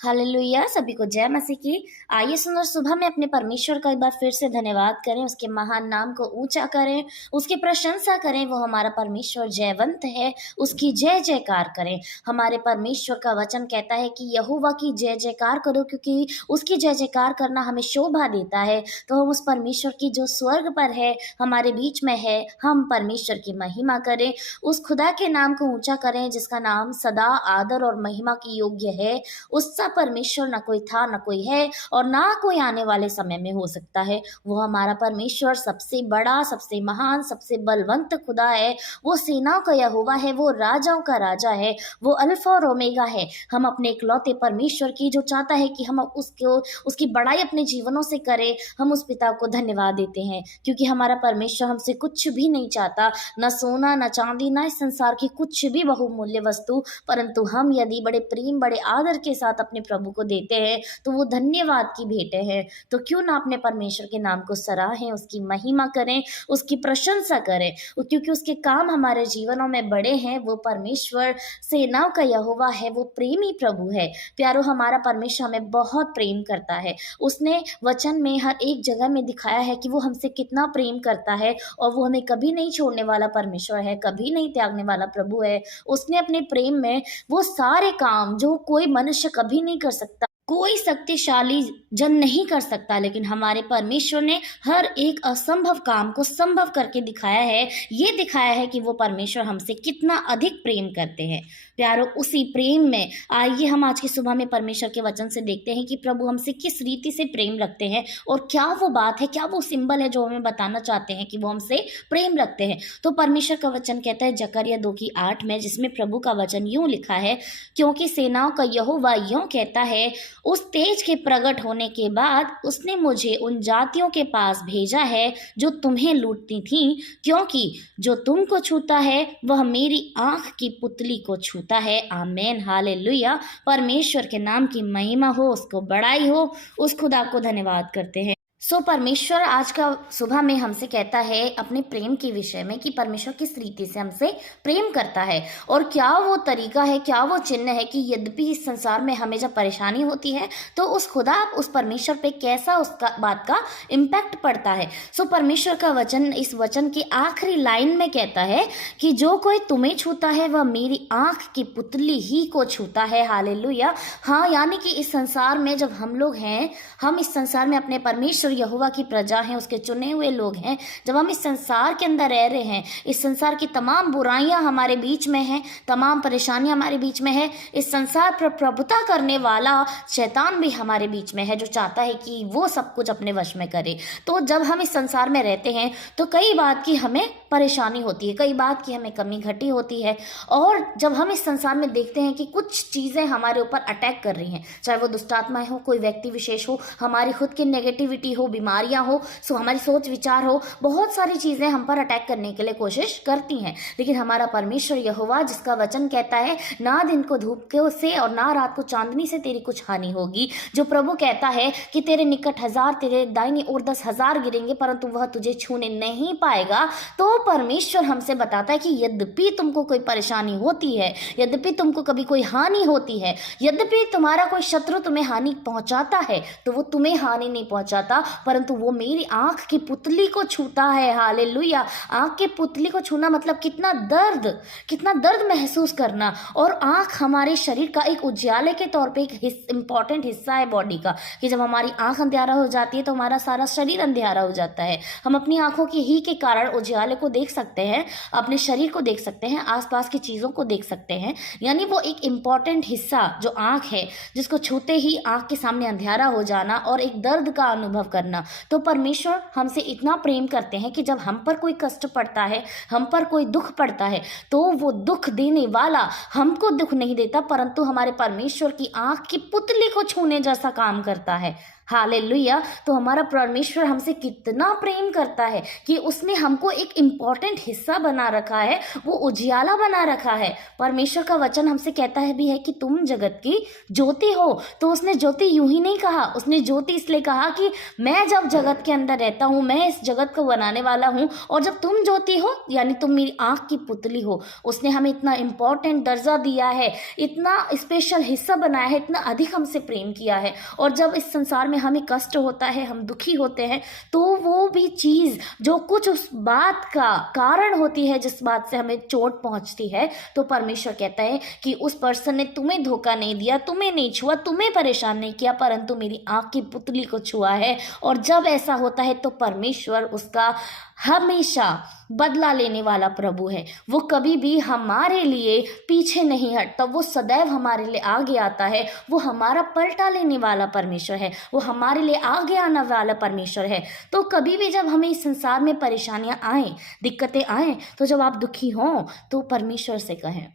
Hallelujah. सभी को जय मसीह की। आइए सुंदर सुबह में अपने परमेश्वर का एक बार फिर से धन्यवाद करें, उसके महान नाम को ऊंचा करें, उसकी प्रशंसा करें। वो हमारा परमेश्वर जयवंत है, उसकी जय जयकार करें। हमारे परमेश्वर का वचन कहता है कि यहोवा की जय जयकार करो, क्योंकि उसकी जय जयकार करना हमें शोभा देता है। तो हम उस परमेश्वर की जो स्वर्ग पर है, हमारे बीच में है, हम परमेश्वर की महिमा करें, उस खुदा के नाम को ऊंचा करें जिसका नाम सदा आदर और महिमा की योग्य है। उसका परमेश्वर ना कोई था, ना कोई है और ना कोई आने वाले समय में हो सकता है। वो हमारा परमेश्वर सबसे बड़ा, सबसे महान, सबसे बलवंत खुदा है। वो सेनाओं का यहोवा है, वो राजाओं का राजा है, वो अल्फा और ओमेगा है। हम अपने इकलौते परमेश्वर की जो चाहता है कि हम उसको उसकी बड़ाई अपने जीवनों से करें, हम उस पिता को धन्यवाद देते हैं, क्योंकि हमारा परमेश्वर हमसे कुछ भी नहीं चाहता, न सोना, न चांदी, न इस संसार की कुछ भी बहुमूल्य वस्तु, परंतु हम यदि बड़े प्रेम, बड़े आदर के साथ अपने प्रभु को देते हैं तो वो धन्यवाद की भेंटे हैं। तो क्यों ना अपने परमेश्वर के नाम को सराहें, उसकी महिमा करें, उसकी प्रशंसा करें, क्योंकि उसके काम हमारे जीवनों में बड़े हैं। वो परमेश्वर सेनाओं का यहोवा है, वो प्रेमी प्रभु है। प्यारो, हमारा परमेश्वर हमें बहुत प्रेम करता है। उसने वचन में हर एक जगह में दिखाया है कि वो हमसे कितना प्रेम करता है और वो हमें कभी नहीं छोड़ने वाला परमेश्वर है, कभी नहीं त्यागने वाला प्रभु है। उसने अपने प्रेम में वो सारे काम जो कोई मनुष्य कभी नहीं कर सकता, कोई शक्तिशाली जन नहीं कर सकता, लेकिन हमारे परमेश्वर ने हर एक असंभव काम को संभव करके दिखाया है। ये दिखाया है कि वो परमेश्वर हमसे कितना अधिक प्रेम करते हैं। प्यारो, उसी प्रेम में आइए हम आज की सुबह में परमेश्वर के वचन से देखते हैं कि प्रभु हमसे किस रीति से प्रेम रखते हैं और क्या वो बात है, क्या वो सिंबल है जो हमें बताना चाहते हैं कि वो हमसे प्रेम रखते हैं। तो परमेश्वर का वचन कहता है जकरिया 2:8 में, जिसमें प्रभु का वचन यूं लिखा है, क्योंकि सेनाओं का यहोवा यूं कहता है, उस तेज के प्रकट होने के बाद उसने मुझे उन जातियों के पास भेजा है जो तुम्हें लूटती थीं, क्योंकि जो तुमको छूता है वह मेरी आंख की पुतली को छूता है। आमेन, हालेलुया। परमेश्वर के नाम की महिमा हो, उसको बड़ाई हो, उस खुदा को धन्यवाद करते हैं। परमेश्वर आज का सुबह में हमसे कहता है अपने प्रेम के विषय में कि परमेश्वर किस रीति से हमसे प्रेम करता है और क्या वो तरीका है, क्या वो चिन्ह है कि यद्यपि इस संसार में हमें जब परेशानी होती है तो उस खुदा, उस परमेश्वर पे कैसा उसका बात का इम्पैक्ट पड़ता है। परमेश्वर का वचन इस वचन की आखिरी लाइन में कहता है कि जो कोई तुम्हें छूता है वह मेरी आंख की पुतली ही को छूता है। हालेलुया। हाँ, यानी कि इस संसार में जब हम लोग हैं, हम इस संसार में अपने परमेश्वर यहोवा की प्रजा हैं, उसके चुने हुए लोग हैं। जब हम इस संसार के अंदर रह रहे हैं, इस संसार की तमाम बुराइयां हमारे बीच में हैं, तमाम परेशानियां हमारे बीच में है, इस संसार पर प्रभुता करने वाला शैतान भी हमारे बीच में है, जो चाहता है कि वो सब कुछ अपने वश में करे। तो जब हम इस संसार में रहते हैं तो कई बात की हमें परेशानी होती है, कई बात की हमें कमी घटी होती है। और जब हम इस संसार में देखते हैं कि कुछ चीजें हमारे ऊपर अटैक कर रही हैं, चाहे वो दुष्टात्माएं हो, कोई व्यक्ति विशेष हो, हमारी खुद की नेगेटिविटी हो, बीमारियां हो, हमारी सोच विचार हो, बहुत सारी चीजें हम पर अटैक करने के लिए कोशिश करती हैं। लेकिन हमारा परमेश्वर यहोवा, जिसका वचन कहता है ना दिन को धूप से और ना रात को चांदनी से तेरी कुछ हानि होगी, जो प्रभु कहता है कि तेरे निकट 1000, तेरे दाहिनी ओर 10,000 गिरेंगे परंतु वह तुझे छूने नहीं पाएगा। तो परमेश्वर हमसे बताता है कि यद्यपि तुमको कोई परेशानी होती है, यद्यपि तुमको कभी कोई हानि होती है, यद्यपि तुम्हारा कोई शत्रु तुम्हें हानि पहुंचाता है, तो वो तुम्हें हानि नहीं पहुंचाता, परंतु वो मेरी आंख की पुतली को छूता है। हालेलुया। आंख की पुतली को छूना मतलब कितना दर्द महसूस करना। और आंख हमारे शरीर का एक उज्याले के तौर पे एक इंपॉर्टेंट हिस्सा है बॉडी का, कि जब हमारी आंख अंधेरा हो जाती है तो हमारा सारा शरीर अंधेरा हो जाता है। हम अपनी आंखों की ही के कारण उज्याले को देख सकते हैं, अपने शरीर को देख सकते हैं, आसपास की चीजों को देख सकते हैं। यानी वो एक इंपॉर्टेंट हिस्सा जो आंख है, जिसको छूते ही आंख के सामने अंधेरा हो जाना और एक दर्द का अनुभव करना। तो परमेश्वर हमसे इतना प्रेम करते हैं कि जब हम पर कोई कष्ट पड़ता है, हम पर कोई दुख पड़ता है, तो वो दुख देने वाला हमको दुख नहीं देता, परंतु हमारे परमेश्वर की आंख की पुतली को छूने जैसा काम करता है। हालेलुया। तो हमारा परमेश्वर हमसे कितना प्रेम करता है कि उसने हमको एक इंपॉर्टेंट हिस्सा बना रखा है, वो उजियाला बना रखा है। परमेश्वर का वचन हमसे कहता है भी है कि तुम जगत की ज्योति हो। तो उसने ज्योति यूं ही नहीं कहा, उसने ज्योति इसलिए कहा कि मैं जब जगत के अंदर रहता हूँ, मैं इस जगत को बनाने वाला हूँ, और जब तुम ज्योति हो यानी तुम मेरी आँख की पुतली हो। उसने हमें इतना इम्पोर्टेंट दर्जा दिया है, इतना स्पेशल हिस्सा बनाया है, इतना अधिक हमसे प्रेम किया है। और जब इस संसार में हमें कष्ट होता है, हम दुखी होते हैं, तो वो भी चीज़ जो कुछ उस बात का कारण होती है, जिस बात से हमें चोट पहुंचती है, तो परमेश्वर कहता है कि उस पर्सन ने तुम्हें धोखा नहीं दिया, तुम्हें नहीं छुआ, तुम्हें परेशान नहीं किया, परंतु मेरी आँख की पुतली को छुआ है। और जब ऐसा होता है तो परमेश्वर उसका हमेशा बदला लेने वाला प्रभु है। वो कभी भी हमारे लिए पीछे नहीं हटता, वो सदैव हमारे लिए आगे आता है। वो हमारा पलटा लेने वाला परमेश्वर है, वो हमारे लिए आगे आने वाला परमेश्वर है। तो कभी भी जब हमें इस संसार में परेशानियां आए, दिक्कतें आए, तो जब आप दुखी हों तो परमेश्वर से कहें।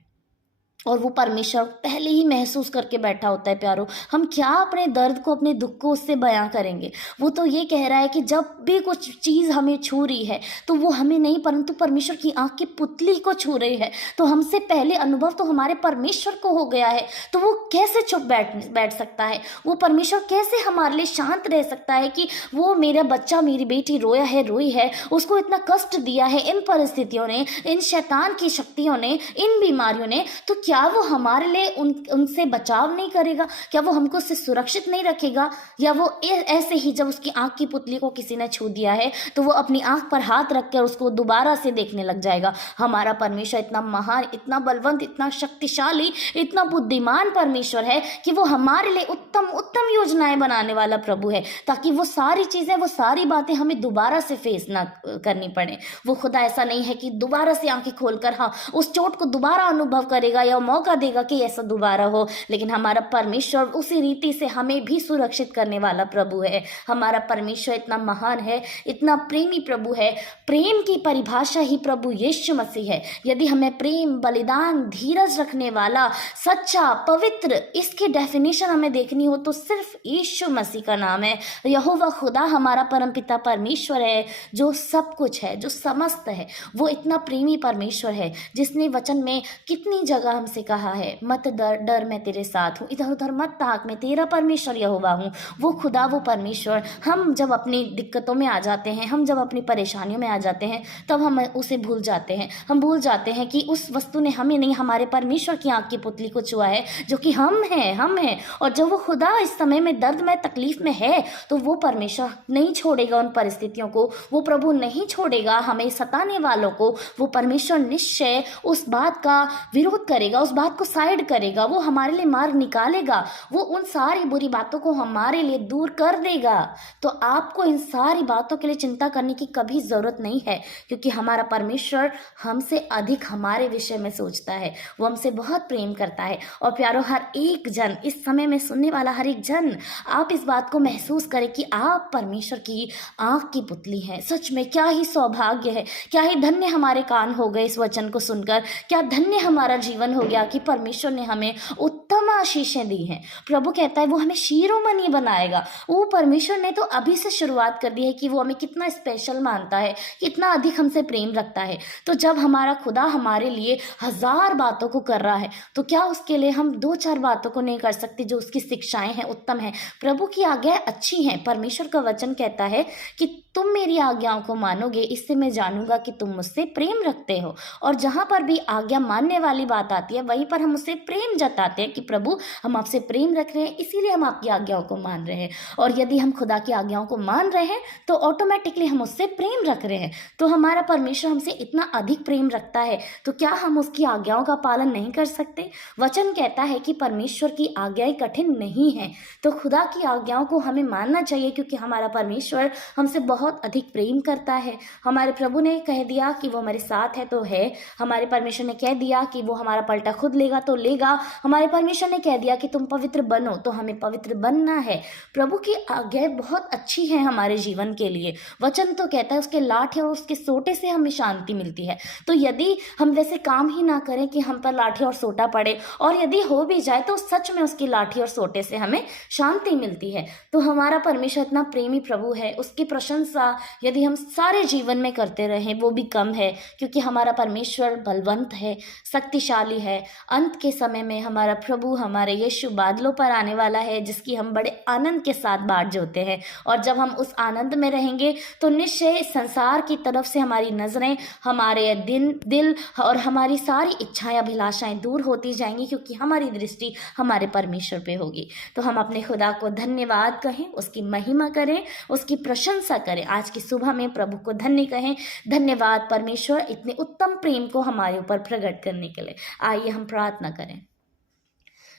और वो परमेश्वर पहले ही महसूस करके बैठा होता है प्यारो। हम क्या अपने दर्द को, अपने दुख को उससे बयां करेंगे। वो तो ये कह रहा है कि जब भी कुछ चीज़ हमें छू रही है तो वो हमें नहीं, परंतु परमेश्वर की आँख की पुतली को छू रही है। तो हमसे पहले अनुभव तो हमारे परमेश्वर को हो गया है, तो वो कैसे चुप बैठ सकता है? वो परमेश्वर कैसे हमारे लिए शांत रह सकता है कि वो मेरा बच्चा, मेरी बेटी रोया है, रोई है, उसको इतना कष्ट दिया है इन परिस्थितियों ने, इन शैतान की शक्तियों ने, इन बीमारियों ने, तो क्या वो हमारे लिए उनसे बचाव नहीं करेगा? क्या वो हमको उससे सुरक्षित नहीं रखेगा? या वो ऐसे ही जब उसकी आंख की पुतली को किसी ने छू दिया है तो वो अपनी आंख पर हाथ रख कर उसको दोबारा से देखने लग जाएगा? हमारा परमेश्वर इतना महान, इतना बलवंत, इतना शक्तिशाली, इतना बुद्धिमान परमेश्वर है कि वो हमारे लिए उत्तम उत्तम योजनाएं बनाने वाला प्रभु है, ताकि वो सारी चीजें, वो सारी बातें हमें दोबारा से फेस ना करनी पड़े। वो खुदा ऐसा नहीं है कि दोबारा से आंखें खोलकर हाँ उस चोट को दोबारा अनुभव करेगा या मौका देगा कि ऐसा दोबारा हो। लेकिन हमारा परमेश्वर उसी रीति से हमें भी सुरक्षित करने वाला प्रभु है। हमारा परमेश्वर इतना महान है, इतना प्रेमी प्रभु है। प्रेम की परिभाषा ही प्रभु यीशु मसीह है। यदि हमें प्रेम, बलिदान, धीरज रखने वाला, सच्चा, पवित्र, इसकी डेफिनेशन हमें देखनी हो तो सिर्फ यीशु मसीह का नाम है। यहोवा खुदा हमारा परमपिता परमेश्वर है, जो सब कुछ है, जो समस्त है। वो इतना प्रेमी परमेश्वर है जिसने वचन में कितनी जगह हमसे कहा है, मत डर मैं तेरे साथ हूँ, इधर उधर मत ताक, मैं तेरा परमेश्वर यहोवा हूँ। वो खुदा, वो परमेश्वर, हम जब अपनी दिक्कतों में आ जाते हैं, हम जब अपनी परेशानियों में आ जाते हैं, तब हम उसे भूल जाते हैं। हम भूल जाते हैं कि उस वस्तु ने हमें नहीं, हमारे परमेश्वर की आँख की पुतली को छुआ है, जो कि हम हैं। और जब वो खुदा इस समय में दर्द में, तकलीफ में है, तो वो परमेश्वर नहीं छोड़ेगा उन परिस्थितियों को, वो प्रभु नहीं छोड़ेगा हमें सताने वालों को। वो परमेश्वर निश्चय उस बात का विरोध करेगा, उस बात को साइड करेगा, वो हमारे लिए मार्ग निकालेगा, वो उन सारी बुरी बातों को हमारे लिए दूर कर देगा। तो आपको इन सारी बातों के लिए चिंता करने की कभी जरूरत नहीं है, क्योंकि हमारा परमेश्वर हमसे अधिक हमारे विषय में सोचता है। वो हमसे बहुत प्रेम करता है। और प्यारो, हर एक जन, इस समय में सुनने वाला हर एक जन, आप इस बात को महसूस करें कि आप परमेश्वर की आंख की पुतली हैं। सच में क्या ही सौभाग्य है, क्या ही धन्य हमारे कान हो गए इस वचन को सुनकर, क्या धन्य हमारा जीवन हो गया कि परमेश्वर ने हमें उत्तम आशीषें दी हैं। प्रभु कहता है वो हमें शिरोमणि बनाएगा। वो परमेश्वर ने तो अभी से शुरुआत कर दी है कि वो हमें कितना स्पेशल मानता है, कितना अधिक हमसे प्रेम रखता है। तो जब हमारा खुदा हमारे लिए 1000 बातों को कर रहा है, तो क्या उसके लिए हम 2-4 बातों को नहीं कर सकते जो उसकी शिक्षाएं हैं, उत्तम है। प्रभु की आज्ञाएं अच्छी हैं। परमेश्वर का वचन कहता है कि तुम मेरी आज्ञाओं को मानोगे, इससे मैं जानूंगा कि तुम मुझसे प्रेम रखते हो। और जहां पर भी आज्ञा मानने वाली बात आती है, वहीं पर हम उससे प्रेम जताते हैं कि प्रभु हम आपसे प्रेम रख रहे हैं, इसीलिए हम आपकी आज्ञाओं को मान रहे हैं। और यदि हम खुदा की आज्ञाओं को मान रहे हैं तो ऑटोमेटिकली हम उससे प्रेम रख रहे हैं। तो हमारा परमेश्वर हमसे इतना अधिक प्रेम रखता है, तो क्या हम उसकी आज्ञाओं का पालन नहीं कर सकते? वचन कहता है कि परमेश्वर की आज्ञाएं कठिन नहीं है। तो खुदा की आज्ञाओं को हमें मानना चाहिए, क्योंकि हमारा परमेश्वर हमसे बहुत अधिक प्रेम करता है। हमारे प्रभु ने कह दिया कि वो हमारे साथ है तो है। हमारे परमेश्वर ने कह दिया कि वो हमारा पलटा खुद लेगा तो लेगा। हमारे परमेश्वर ने कह दिया कि तुम पवित्र बनो, तो हमें पवित्र बनना है। प्रभु की आज्ञाएं बहुत अच्छी हैं हमारे जीवन के लिए। वचन तो कहता है उसके लाठी और उसके सोटे से हमें शांति मिलती है। तो यदि हम वैसे काम ही ना करें कि हम पर लाठी और सोटा पड़े, और यदि हो भी जाए तो सच में उसकी लाठी और सोटे से हमें शांति मिलती है। तो हमारा परमेश्वर इतना प्रेमी प्रभु है, उसकी प्रशंसा प्रशंसा यदि हम सारे जीवन में करते रहें वो भी कम है, क्योंकि हमारा परमेश्वर बलवंत है, शक्तिशाली है। अंत के समय में हमारा प्रभु, हमारे यीशु बादलों पर आने वाला है, जिसकी हम बड़े आनंद के साथ बाट जोते हैं। और जब हम उस आनंद में रहेंगे तो निश्चय संसार की तरफ से हमारी नज़रें, हमारे दिल और हमारी सारी इच्छाएं, अभिलाषाएं दूर होती जाएंगी, क्योंकि हमारी दृष्टि हमारे परमेश्वर पे होगी। तो हम अपने खुदा को धन्यवाद कहें, उसकी महिमा करें, उसकी प्रशंसा करें। आज की सुबह में प्रभु को धन्य कहें। धन्यवाद परमेश्वर, इतने उत्तम प्रेम को हमारे ऊपर प्रकट करने के लिए। आइए हम प्रार्थना करें।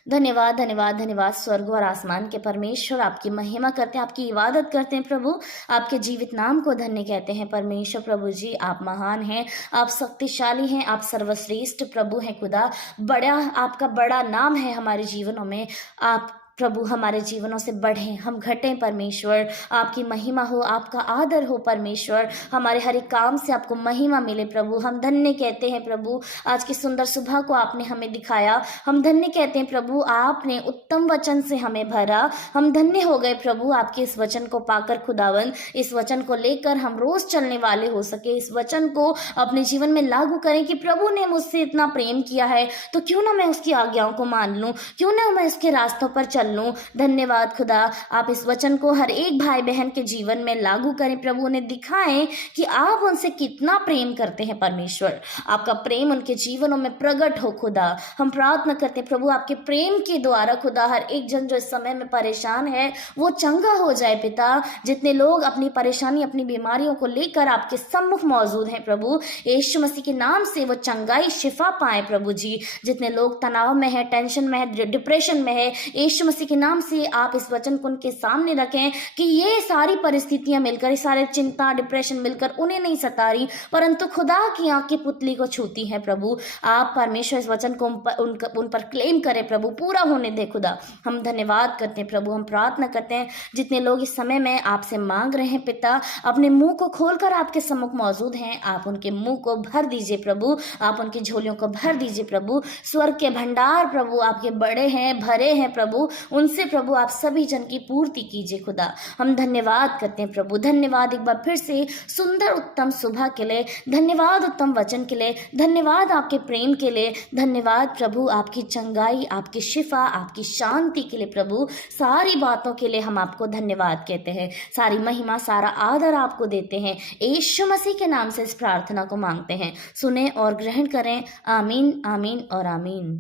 धन्यवाद धन्यवाद धन्यवाद स्वर्ग और आसमान के परमेश्वर, आपकी महिमा करते हैं, आपकी इबादत करते हैं प्रभु, आपके जीवित नाम को धन्य कहते हैं परमेश्वर। प्रभु जी, आप महान हैं, आप शक्तिशाली हैं, आप सर्वश्रेष्ठ प्रभु हैं खुदा। बड़ा, आपका बड़ा नाम है हमारे जीवनों में। आप प्रभु हमारे जीवनों से बढ़ें, हम घटें परमेश्वर, आपकी महिमा हो, आपका आदर हो परमेश्वर, हमारे हर एक काम से आपको महिमा मिले प्रभु। हम धन्य कहते हैं प्रभु, आज की सुंदर सुबह को आपने हमें दिखाया। हम धन्य कहते हैं प्रभु, आपने उत्तम वचन से हमें भरा। हम धन्य हो गए प्रभु, आपके इस वचन को पाकर खुदावन, इस वचन को लेकर हम रोज चलने वाले हो सके, इस वचन को अपने जीवन में लागू करें कि प्रभु ने मुझसे इतना प्रेम किया है तो क्यों ना मैं उसकी आज्ञाओं को मान लूं, क्यों ना मैं उसके रास्तों पर चल लूं। धन्यवाद खुदा, आप इस वचन को हर एक भाई बहन के जीवन में लागू करें प्रभु, उन्हें दिखाएं कि आप उनसे कितना प्रेम करते हैं परमेश्वर। आपका प्रेम उनके जीवनों में प्रकट हो खुदा। हम प्रार्थना करते हैं प्रभु, आपके प्रेम के द्वारा खुदा हर एक जन जो इस समय में परेशान है वो चंगा हो जाए पिता। जितने लोग अपनी परेशानी, अपनी बीमारियों को लेकर आपके सम्मुख मौजूद हैं प्रभु, यीशु मसीह के नाम से वो चंगाई, शिफा पाए प्रभु जी। जितने लोग तनाव में है, टेंशन में है, डिप्रेशन में है, यीशु मसीह के नाम से आप इस वचन को उनके सामने रखें कि ये सारी परिस्थितियां मिलकर, ये सारे चिंता, डिप्रेशन मिलकर उन्हें नहीं सता रही, परंतु खुदा की आंख की पुतली को छूती है प्रभु। आप परमेश्वर इस वचन को उन पर क्लेम करें प्रभु, पूरा होने दे खुदा। हम धन्यवाद करते हैं प्रभु, हम प्रार्थना करते हैं जितने लोग इस समय में आपसे मांग रहे हैं पिता, अपने मुंह को खोलकर आपके सम्मुख मौजूद हैं, आप उनके मुंह को भर दीजिए प्रभु, आप उनकी झोलियों को भर दीजिए प्रभु। स्वर्ग के भंडार प्रभु आपके बड़े हैं, भरे हैं प्रभु, उनसे प्रभु आप सभी जन की पूर्ति कीजिए खुदा। हम धन्यवाद करते हैं प्रभु, धन्यवाद एक बार फिर से सुंदर उत्तम सुबह के लिए, धन्यवाद उत्तम वचन के लिए, धन्यवाद आपके प्रेम के लिए, धन्यवाद प्रभु आपकी चंगाई, आपकी शिफा, आपकी शांति के लिए प्रभु। सारी बातों के लिए हम आपको धन्यवाद कहते हैं, सारी महिमा, सारा आदर आपको देते हैं। यीशु मसीह के नाम से इस प्रार्थना को मांगते हैं, सुने और ग्रहण करें। आमीन, आमीन और आमीन।